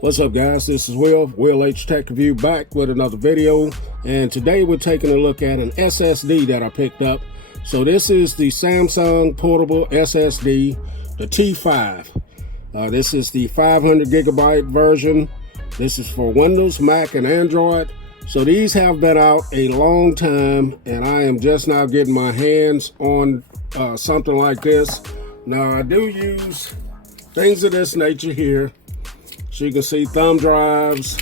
What's up, guys? This is Will H Tech Review, back with another video, and today we're taking a look at an SSD that I picked up. So this is the Samsung Portable SSD, the T5. This is the 500 gigabyte version. This is for Windows, Mac, and Android. So these have been out a long time, and I am just now getting my hands on something like this. Now, I do use things of this nature here. So you can see thumb drives,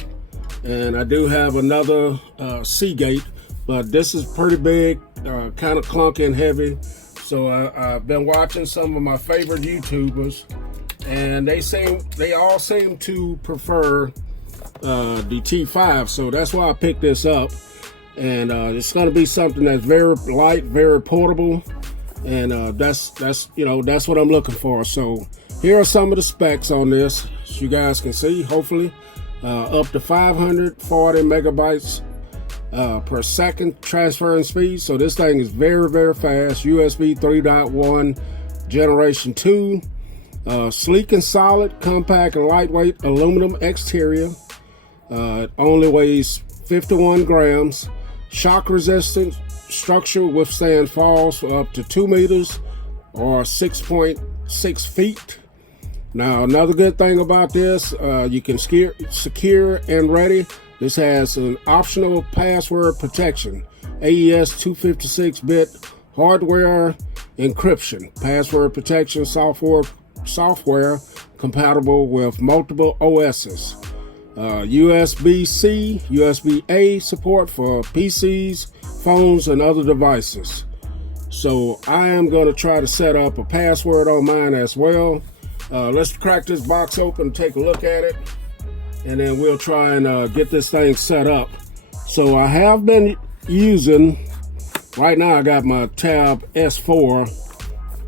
and I do have another Seagate, but this is pretty big, kind of clunky and heavy. So I've been watching some of my favorite YouTubers, and they all seem to prefer the T5. So that's why I picked this up, and it's going to be something that's very light, very portable, and that's what I'm looking for. So here are some of the specs on this, as you guys can see, hopefully. Up to 540 megabytes per second transferring speed. So this thing is very, very fast. USB 3.1 generation 2. Sleek and solid, compact and lightweight aluminum exterior. It only weighs 51 grams. Shock resistant structure, withstand falls for up to 2 meters or 6.6 feet. Now, another good thing about this, you can secure and ready. This has an optional password protection, AES 256-bit hardware encryption, password protection software compatible with multiple OSs, USB-C, USB-A support for PCs, phones, and other devices. So I am going to try to set up a password on mine as well. Let's crack this box open, take a look at it, and then we'll try and get this thing set up. So I have been using, right now I got my Tab S4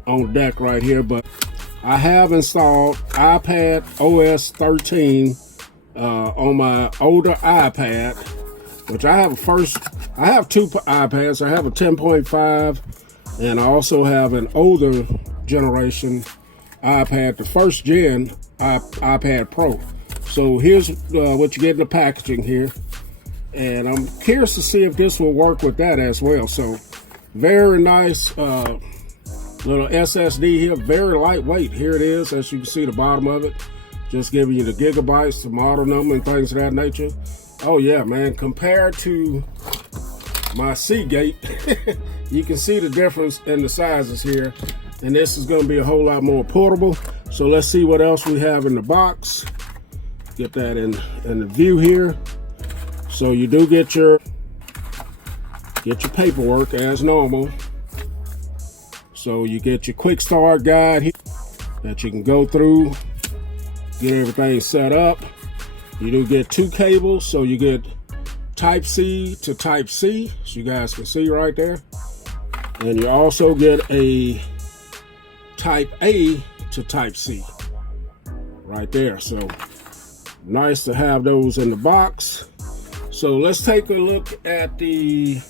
on deck right here, but I have installed iPad OS 13 on my older iPad, which I have two iPads. I have a 10.5, and I also have an older generation iPad, the first gen iPad Pro. So here's what you get in the packaging here, and I'm curious to see if this will work with that as well. So very nice little SSD here, very lightweight. Here it is, as you can see the bottom of it, just giving you the gigabytes, the model number, and things of that nature. Oh yeah, man, compared to my Seagate, you can see the difference in the sizes here. And this is going to be a whole lot more portable. So let's see what else we have in the box. Get that in the view here. So you do get your paperwork as normal. So you get your quick start guide here that you can go through, get everything set up. You do get 2 cables, so you get Type C to Type C, as you guys can see right there. And you also get a Type A to Type C right there. So nice to have those in the box. So let's take a look at the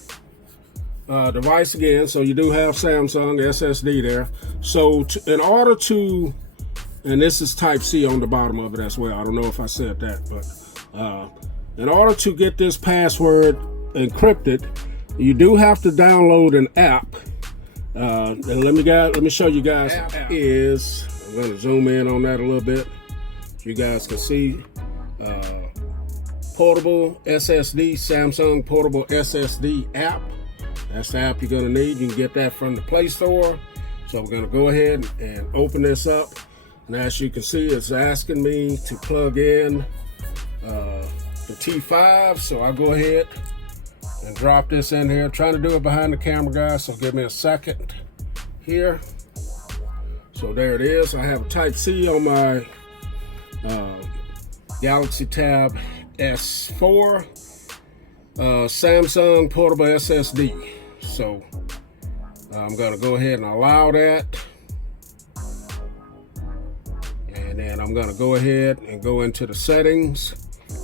device again. So you do have Samsung SSD there. So in order to, and this is Type C on the bottom of it as well. I don't know if I said that, but in order to get this password encrypted, you do have to download an app. And let me show you guys. I'm going to zoom in on that a little bit so you guys can see. Portable SSD, Samsung Portable SSD App. That's the app you're going to need. You can get that from the Play Store. So we're going to go ahead and open this up. And as you can see, it's asking me to plug in the T5. So I'll go ahead and drop this in here. I'm trying to do it behind the camera, guys, so give me a second here. So there it is. I have a Type C on my Galaxy Tab S4 Samsung Portable SSD. So I'm going to go ahead and allow that, and then I'm going to go ahead and go into the settings.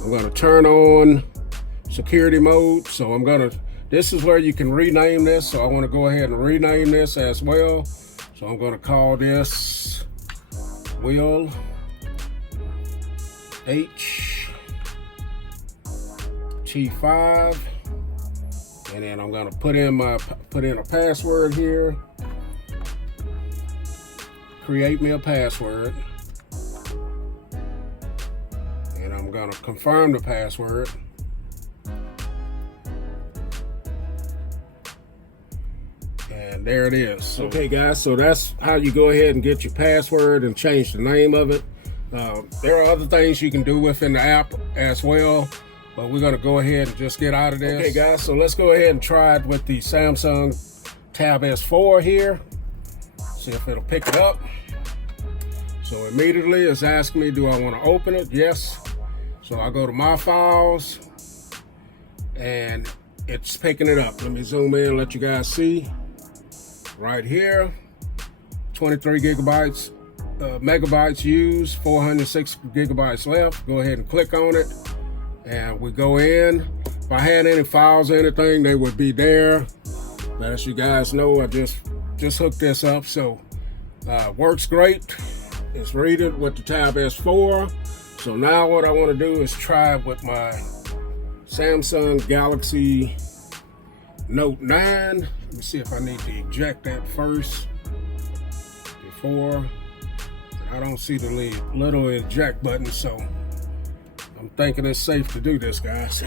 I'm going to turn on security mode. So I'm gonna, this is where you can rename this. So I want to go ahead and rename this as well. So I'm going to call this Will T5, and then I'm gonna put in a password here. Create me a password, and I'm gonna confirm the password. And there it is. Okay guys, so that's how you go ahead and get your password and change the name of it. There are other things you can do within the app as well, but we're gonna go ahead and just get out of this. Okay guys, so let's go ahead and try it with the Samsung Tab S4 here. See if it'll pick it up. So immediately it's asking me, do I want to open it? Yes. So I go to my files and it's picking it up. Let me zoom in and let you guys see. Right here, 23 gigabytes, megabytes used, 406 gigabytes left. Go ahead and click on it, and we go in. If I had any files or anything, they would be there. But as you guys know, I just hooked this up, so works great. It's reading with the Tab S4. So now what I want to do is try it with my Samsung Galaxy Note 9. Let me see if I need to eject that first before. I don't see the little eject button, so I'm thinking it's safe to do this, guys.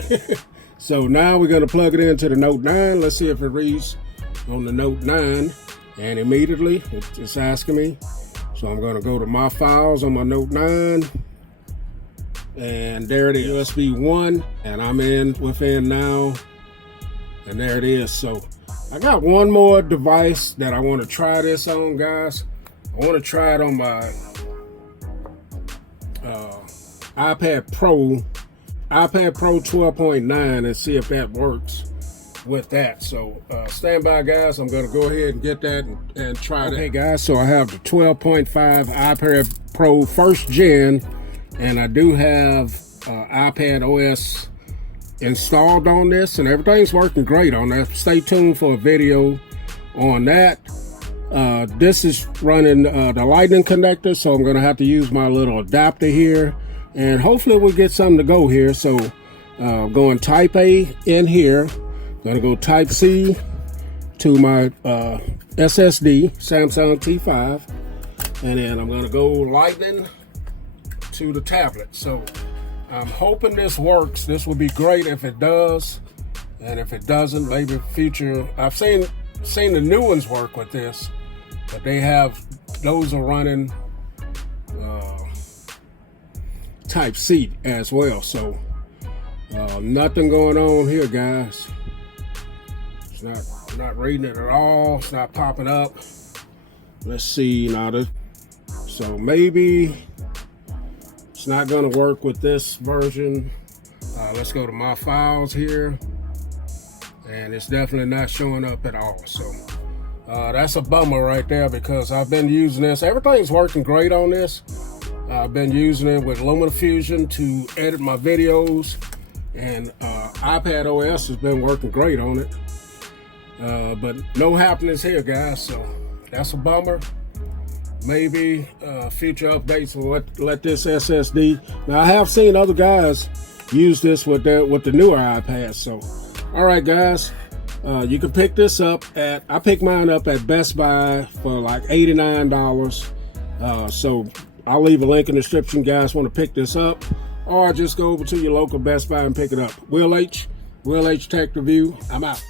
So now we're gonna plug it into the Note 9. Let's see if it reads on the Note 9. And immediately it's asking me. So I'm gonna go to my files on my Note 9. And there it is, USB 1. And I'm within now. And there it is. So I got one more device that I want to try this on, guys. I want to try it on my iPad Pro 12.9 and see if that works with that. So stand by, guys. I'm going to go ahead and get that and try that. Okay, guys, so I have the 12.5 iPad Pro first gen, and I do have iPad OS installed on this, and everything's working great on that. Stay tuned for a video on that. This is running the lightning connector, so I'm gonna have to use my little adapter here, and hopefully we'll get something to go here. So going Type A in here, gonna go Type C to my SSD, Samsung T5, and then I'm gonna go lightning to the tablet. So I'm hoping this works. This would be great if it does, and if it doesn't, maybe future. I've seen the new ones work with this, but those are running Type C as well. So nothing going on here, guys. It's not reading it at all. It's not popping up. Let's see now. So maybe it's not going to work with this version. Let's go to my files here, and it's definitely not showing up at all. So that's a bummer right there, because I've been using this. Everything's working great on this. I've been using it with LumaFusion to edit my videos, and iPad OS has been working great on it. But no happiness here, guys. So that's a bummer. Maybe future updates will let this SSD. Now I have seen other guys use this with the newer iPads. So, all right, guys, you can pick this up I picked mine up at Best Buy for like $89. So I'll leave a link in the description, guys. Want to pick this up, or just go over to your local Best Buy and pick it up. Will H Tech Review. I'm out.